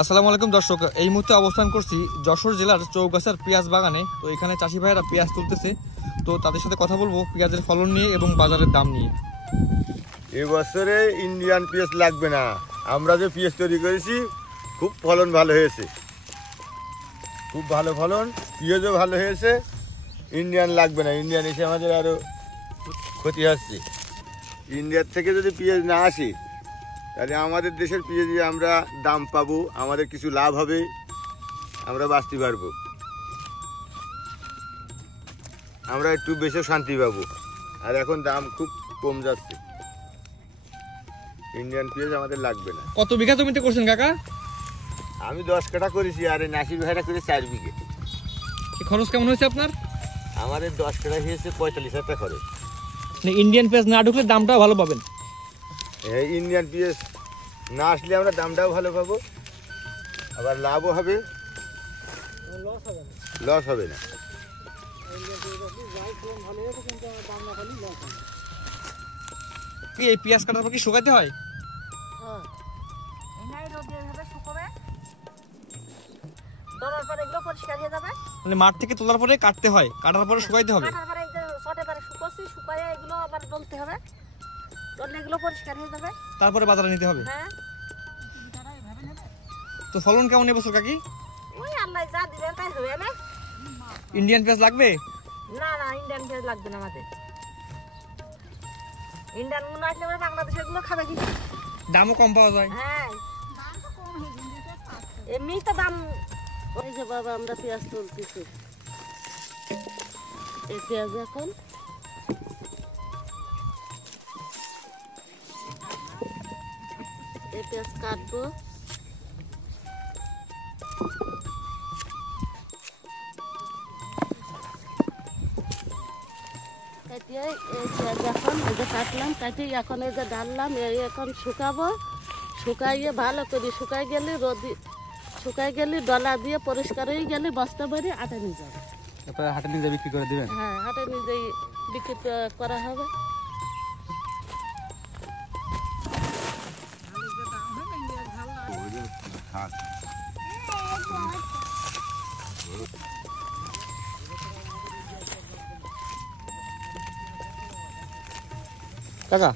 আসসালামু আলাইকুম দর্শক, এই মুহূর্তে অবস্থান করছি যশোর জেলার চৌগাছার পেঁয়াজ বাগানে। তো এখানে চাষি ভাইয়েরা পেঁয়াজ তুলতেছে, তো তাদের সাথে কথা বলবো পেঁয়াজের ফলন নিয়ে এবং বাজারের দাম নিয়ে। এবছরে ইন্ডিয়ান পেঁয়াজ লাগবে না, আমরা যে পেঁয়াজ তৈরি করেছি খুব ফলন ভালো হয়েছে, খুব ভালো ফলন, পেঁয়াজও ভালো হয়েছে। ইন্ডিয়ান লাগবে না, ইন্ডিয়ান এসে আমাদের আরও ক্ষতি হচ্ছে। ইন্ডিয়ার থেকে যদি পেঁয়াজ না আসে তাহলে আমাদের দেশের পেঁয়াজে আমরা দাম পাবো, আমাদের কিছু লাভ হবে, আমরা বাঁচতে পারবো, আমরা একটু বেশি শান্তি পাবো। আর এখন দাম খুব কম যাচ্ছে, ইন্ডিয়ান পেঁয়াজ আমাদের লাগবে না। কত বিঘা জমিতে করছেন কাকা? আমি 10 কাঠা করেছি, আর নাসির ভাইরা করে 4 বিঘে। খরচ কেমন হয়েছে আপনার? আমাদের 10 কাঠা হয়েছে 45,000 টাকা খরচ। ইন্ডিয়ান পেঁয়াজ না ঢুকলে দামটাও ভালো পাবেন। এই ইন্ডিয়ান পেঁয়াজ না আসলে আমরা দামটাও ভালো পাবো, আবার লাভও হবে, লস হবে না। এই পেঁয়াজ কাটার পর কি শুকাতে হয়? মানে মাঠ থেকে তোলার পরে কাটতে হয়, কাটার পরে শুকাইতে হবে। তারপরে বাজারে নিতে হবে। তো ফলন কেমন এবছর কাকি? ইন্ডিয়ান পেঁয়াজ লাগবে? না না, ইন্ডিয়ান পেঁয়াজ লাগবে না আমাদের। ইন্ডিয়ান মনে আসলে আমরা বাংলাদেশের গুলো খাবে কি? দামও কম পাওয়া যায়। হ্যাঁ, এমনি তো দাম। ওই যে বাবা, আমরা পেঁয়াজ তুলতেছি, এই পেঁয়াজ এখন এই পেঁয়াজ কাটবো। কাটিয়ে এই পেঁয়াজ এখন এই যে কাটলাম, কাটি এখন এই যে ঢাললাম, এই এখন শুকাবো। শুকাইয়ে ভালো করে শুকাই গেলে রোদি শুকাই গেলে ডলা দিয়ে পরিষ্কার হয়ে গেলে বস্তা ভরে আটা নিয়ে যাবে। তারপরে হাটে নিয়ে বিক্রি করে দিবেন? হ্যাঁ, হাটে নিজেই বিক্রি করা হবে। কাকা